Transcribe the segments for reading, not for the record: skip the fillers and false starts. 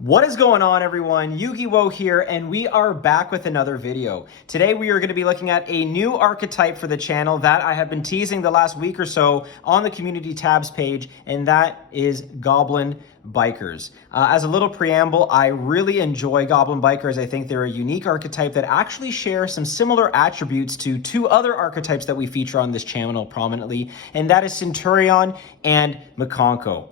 What is going on, everyone? Yu-Gi-Oh here, and we are back with another video. Today we are going to be looking at a new archetype for the channel that I have been teasing the last week or so on the community tabs page, and that is Goblin Bikers. As a little preamble, I really enjoy Goblin Bikers. I think they're a unique archetype that actually share some similar attributes to two other archetypes that we feature on this channel prominently, and that is Centurion and Makonko.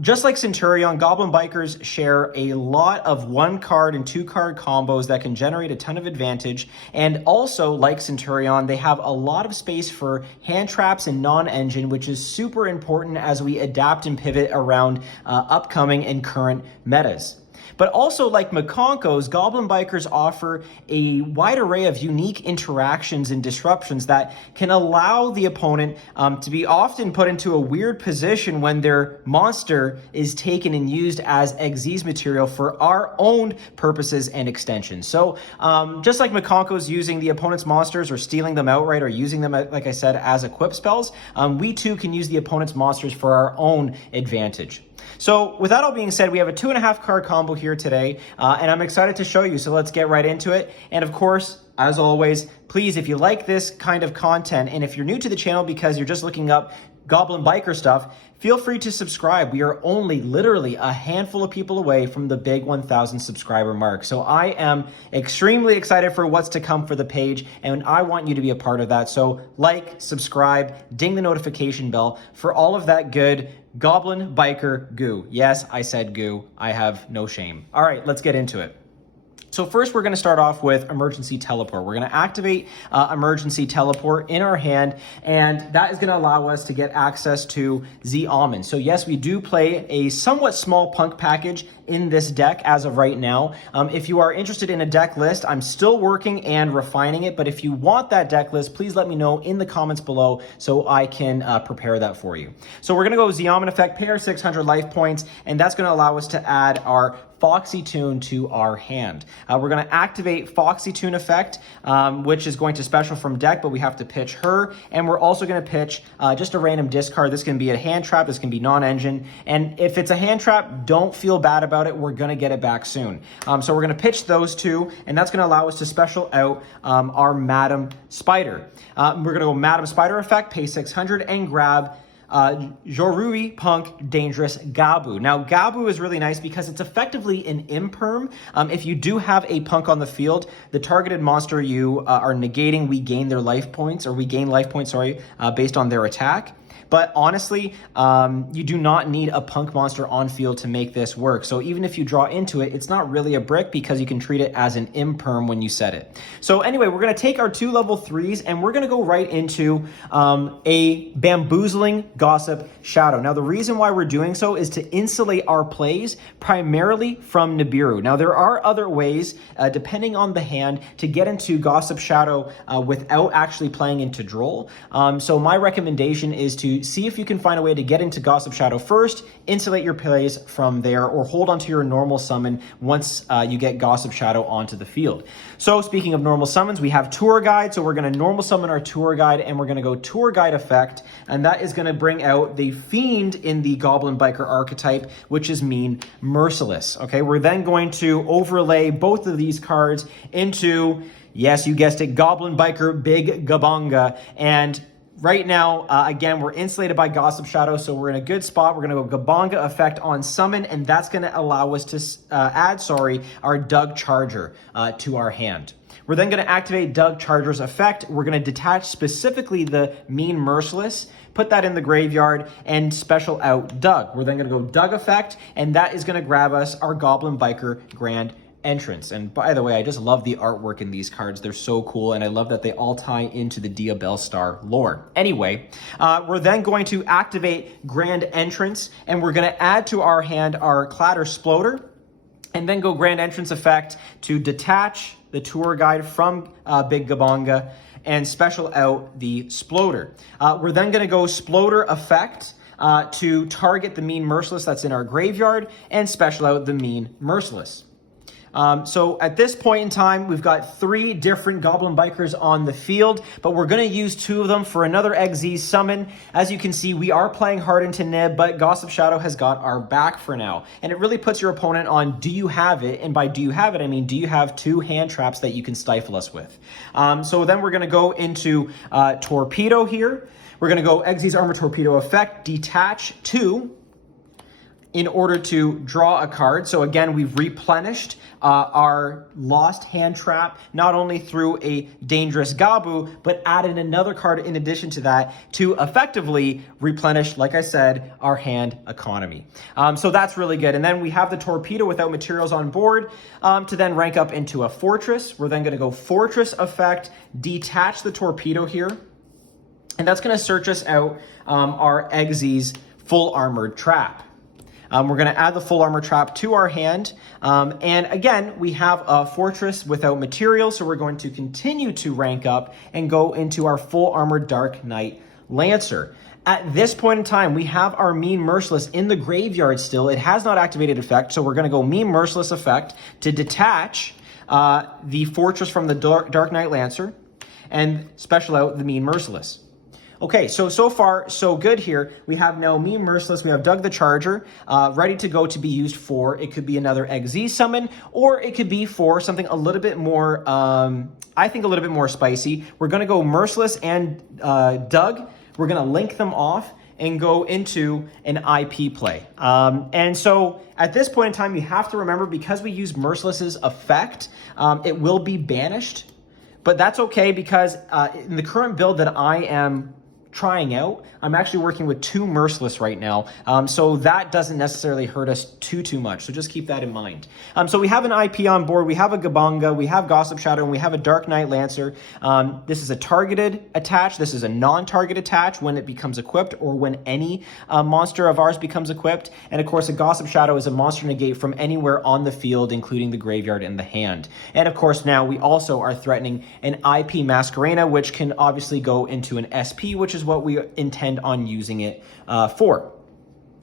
Just like Centurion, Goblin Bikers share a lot of one card and two card combos that can generate a ton of advantage. And also, like Centurion, they have a lot of space for hand traps and non-engine, which is super important as we adapt and pivot around upcoming and current metas. But also, like Makonko's, Goblin Bikers offer a wide array of unique interactions and disruptions that can allow the opponent to be often put into a weird position when their monster is taken and used as Xyz material for our own purposes and extensions. So just like Makonko's using the opponent's monsters or stealing them outright or using them, like I said, as equip spells, we too can use the opponent's monsters for our own advantage. So with that all being said, we have a 2.5 card combo here today, and I'm excited to show you. So let's get right into it. And of course, as always, please, if you like this kind of content, and if you're new to the channel because you're just looking up Goblin Biker stuff, feel free to subscribe. We are only literally a handful of people away from the big 1,000 subscriber mark. So I am extremely excited for what's to come for the page, and I want you to be a part of that. So like, subscribe, ding the notification bell for all of that good Goblin Biker goo. Yes, I said goo. I have no shame. All right, let's get into it. So first, we're going to start off with Emergency Teleport. We're going to activate Emergency Teleport in our hand, and that is going to allow us to get access to Z Almond. So yes, we do play a somewhat small punk package in this deck as of right now. If you are interested in a deck list, I'm still working and refining it, but if you want that deck list, please let me know in the comments below so I can prepare that for you. So we're going to go Z Almond effect, pay our 600 life points, and that's going to allow us to add our Foxy Tune to our hand. We're going to activate Foxy Tune effect, which is going to special from deck, but we have to pitch her. And we're also going to pitch just a random discard. This can be a hand trap. This can be non-engine. And if it's a hand trap, don't feel bad about it. We're going to get it back soon. So we're going to pitch those two, and that's going to allow us to special out our Madam Spider. We're going to go Madam Spider effect, pay 600, and grab Jorui Punk Dangerous Gabu. Now, Gabu is really nice because it's effectively an imperm. If you do have a punk on the field, the targeted monster you are negating, we gain their life points, or we gain life points, based on their attack. But honestly, you do not need a punk monster on field to make this work. So even if you draw into it, it's not really a brick because you can treat it as an imperm when you set it. So anyway, we're going to take our 2 level 3s and we're going to go right into a Bamboozling Gossip Shadow. Now, the reason why we're doing so is to insulate our plays primarily from Nibiru. Now, there are other ways, depending on the hand, to get into Gossip Shadow without actually playing into Droll. So my recommendation is to see if you can find a way to get into Gossip Shadow first, insulate your plays from there, or hold onto your normal summon once you get Gossip Shadow onto the field. So speaking of normal summons, we have Tour Guide. So we're going to normal summon our Tour Guide, and we're going to go Tour Guide effect, and that is going to bring out the Fiend in the Goblin Biker archetype, which is Mean Merciless. Okay, we're then going to overlay both of these cards into, yes, you guessed it, Goblin Biker Big Gabanga, and right now, again, we're insulated by Gossip Shadow, so we're in a good spot. We're going to go Gabanga effect on summon, and that's going to allow us to add our Doug Charger to our hand. We're then going to activate Doug Charger's effect. We're going to detach specifically the Mean Merciless, put that in the graveyard, and special out Doug. We're then going to go Doug effect, and that is going to grab us our Goblin Biker Grand Entrance. And by the way, I just love the artwork in these cards. They're so cool, and I love that they all tie into the Dia Bellstar lore. Anyway, we're then going to activate Grand Entrance, and we're going to add to our hand our Clatter Sploder, and then go Grand Entrance effect to detach the Tour Guide from Big Gabanga and special out the Sploder. We're then going to go Sploder effect to target the Mean Merciless that's in our graveyard and special out the Mean Merciless. So at this point in time, we've got 3 different Goblin Bikers on the field, but we're going to use 2 of them for another XZ summon. As you can see, we are playing hard into Nib, but Gossip Shadow has got our back for now. And it really puts your opponent on, do you have it? And by do you have it, I mean, do you have 2 hand traps that you can stifle us with? So then we're going to go into Torpedo here. We're going to go XZ's Armor Torpedo effect, detach 2, in order to draw a card. So again, we've replenished our lost hand trap, not only through a dangerous Gabu, but added another card in addition to that to effectively replenish, like I said, our hand economy. So that's really good. And then we have the Torpedo without materials on board to then rank up into a Fortress. We're then gonna go Fortress effect, detach the Torpedo here, and that's gonna search us out our XZ's full armored trap. We're going to add the full armor trap to our hand. And again, we have a Fortress without material, so we're going to continue to rank up and go into our full armor Dark Knight Lancer. At this point in time, we have our Mean Merciless in the graveyard still. It has not activated effect, so we're going to go Mean Merciless effect to detach the Fortress from the Dark Knight Lancer and special out the Mean Merciless. Okay, so far, so good here. We have now Mean Merciless, we have Doug the Charger, ready to go to be used for, it could be another XZ summon, or it could be for something a little bit more, I think a little bit more spicy. We're gonna go Merciless and Doug. We're gonna link them off and go into an IP play. And so at this point in time, you have to remember, because we use Merciless's effect, it will be banished, but that's okay because in the current build that I am trying out, I'm actually working with 2 Merciless right now, so that doesn't necessarily hurt us too much, so just keep that in mind. So we have an IP on board, we have a Gabanga, we have Gossip Shadow, and we have a Dark Knight Lancer. This is a targeted attach, this is a non-target attach when it becomes equipped, or when any monster of ours becomes equipped, and of course a Gossip Shadow is a monster negate from anywhere on the field, including the graveyard and the hand. And of course now we also are threatening an IP Masquerena, which can obviously go into an SP, which is what we intend on using it for.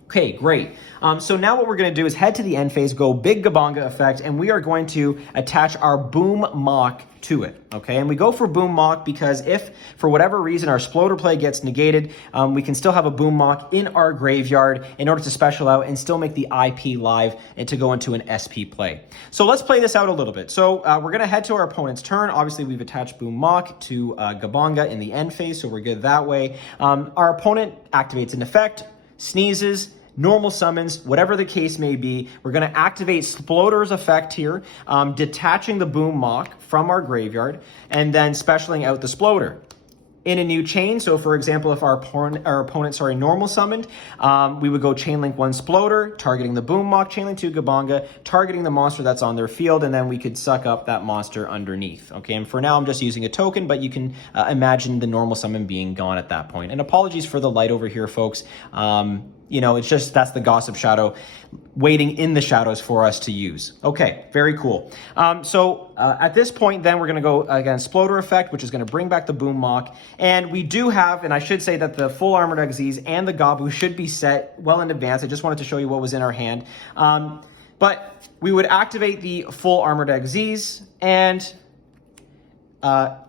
Okay, great. So now what we're going to do is head to the end phase, go Big Gabanga effect, and we are going to attach our Boom Mock to it, okay? And we go for Boom Mock because if, for whatever reason, our Sploder play gets negated, we can still have a Boom Mock in our graveyard in order to special out and still make the IP live and to go into an SP play. So let's play this out a little bit. So we're going to head to our opponent's turn. Obviously, we've attached Boom Mock to Gabanga in the end phase, so we're good that way. Our opponent activates an effect, sneezes, normal summons, whatever the case may be. We're going to activate Sploder's effect here, detaching the Boom Mock from our graveyard, and then specialing out the Sploder in a new chain. So for example, if our opponent normal summoned, we would go chain link 1 Sploder, targeting the Boom Mock, chain link 2 Gabanga, targeting the monster that's on their field, and then we could suck up that monster underneath. Okay, and for now I'm just using a token, but you can imagine the normal summon being gone at that point. And apologies for the light over here, folks. You know, it's just, that's the Gossip Shadow waiting in the shadows for us to use. Okay, very cool. So at this point, then we're going to go again Sploder effect, which is going to bring back the Boom Mock. And we do have, and I should say that the full armored XZs and the Gabu should be set well in advance. I just wanted to show you what was in our hand. But we would activate the full armored XZs and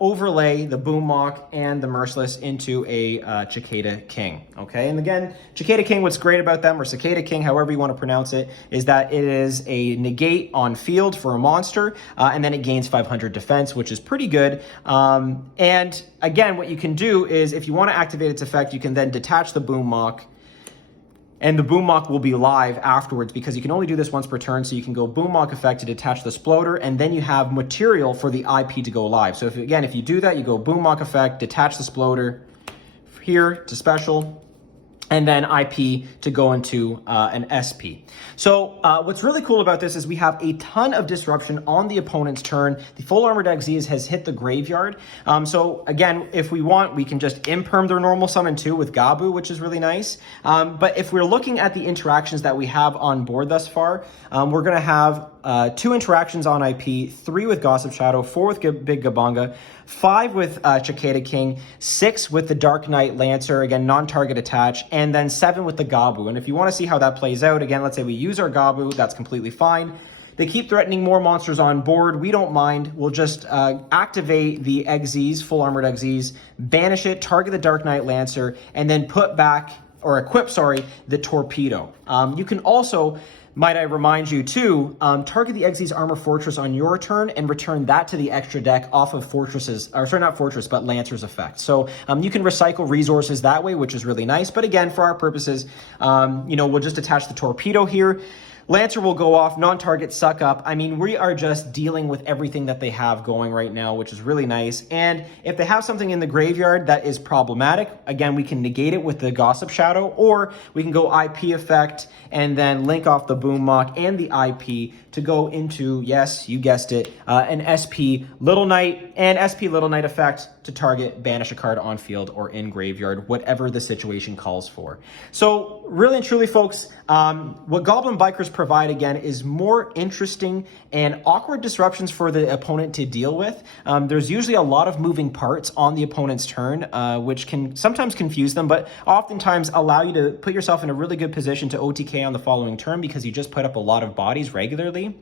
overlay the Boom Mock and the Merciless into a Cicada King, okay? And again, Cicada King, what's great about them, or Cicada King, however you want to pronounce it, is that it is a negate on field for a monster, and then it gains 500 defense, which is pretty good. And again, what you can do is, if you want to activate its effect, you can then detach the Boom Mock, and the Boom Mock will be live afterwards, because you can only do this once per turn. So you can go Boom Mock effect to detach the Sploder, and then you have material for the IP to go live. So if you do that, you go Boom Mock effect, detach the Sploder here to special, and then IP to go into an SP. So what's really cool about this is we have a ton of disruption on the opponent's turn. The full armored XZ has hit the graveyard. So again, if we want, we can just imperm their normal summon too with Gabu, which is really nice. But if we're looking at the interactions that we have on board thus far, we're gonna have 2 interactions on IP, 3 with Gossip Shadow, 4 with Big Gabanga, 5 with Cicada King, 6 with the Dark Knight Lancer, again, non-target attach, and then 7 with the Gabu. And if you want to see how that plays out, again, let's say we use our Gabu, that's completely fine. they keep threatening more monsters on board. We don't mind. We'll just activate the Xyz, full armored Xyz, banish it, target the Dark Knight Lancer, and then put back, or equip, sorry, the Torpedo. You can also, might I remind you too, target the Xyz Armor Fortress on your turn and return that to the extra deck off of Fortress's, or sorry, not Fortress, but Lancer's effect. So you can recycle resources that way, which is really nice. But again, for our purposes, we'll just attach the Torpedo here. Lancer will go off, non-target suck up. I mean, we are just dealing with everything that they have going right now, which is really nice. And if they have something in the graveyard that is problematic, again, we can negate it with the Gossip Shadow, or we can go IP effect and then link off the Boom Mock and the IP to go into, yes, you guessed it, an SP Little Knight and SP Little Knight effect to target, banish a card on field or in graveyard, whatever the situation calls for. So really and truly, folks, what Goblin Bikers provide, again, is more interesting and awkward disruptions for the opponent to deal with. There's usually a lot of moving parts on the opponent's turn, which can sometimes confuse them, but oftentimes allow you to put yourself in a really good position to OTK on the following turn because you just put up a lot of bodies regularly.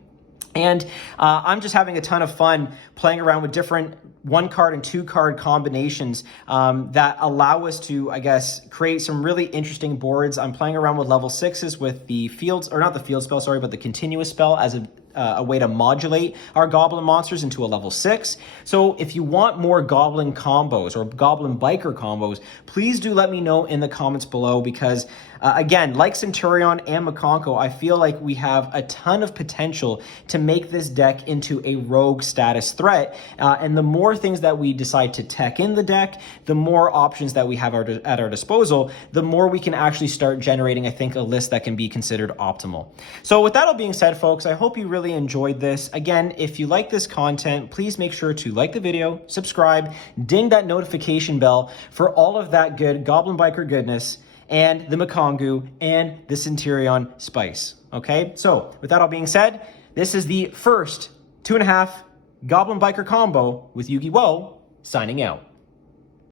And I'm just having a ton of fun playing around with different 1-card and 2-card combinations that allow us to, I guess, create some really interesting boards. I'm playing around with level 6s with the fields, or not the field spell, sorry, but the continuous spell as a way to modulate our Goblin monsters into a level 6. So if you want more Goblin combos or Goblin Biker combos, please do let me know in the comments below because again, like Centurion and McConko, I feel like we have a ton of potential to make this deck into a rogue status threat. And the more things that we decide to tech in the deck, the more options that we have at our disposal, the more we can actually start generating, I think, a list that can be considered optimal. So with that all being said, folks, I hope you really enjoyed this. Again, if you like this content, please make sure to like the video, subscribe, ding that notification bell for all of that good Goblin Biker goodness, and the Makongu, and the Centurion spice. Okay, so with that all being said, this is the first 2.5 Goblin Biker combo with Yu-Gi-Oh! Signing out.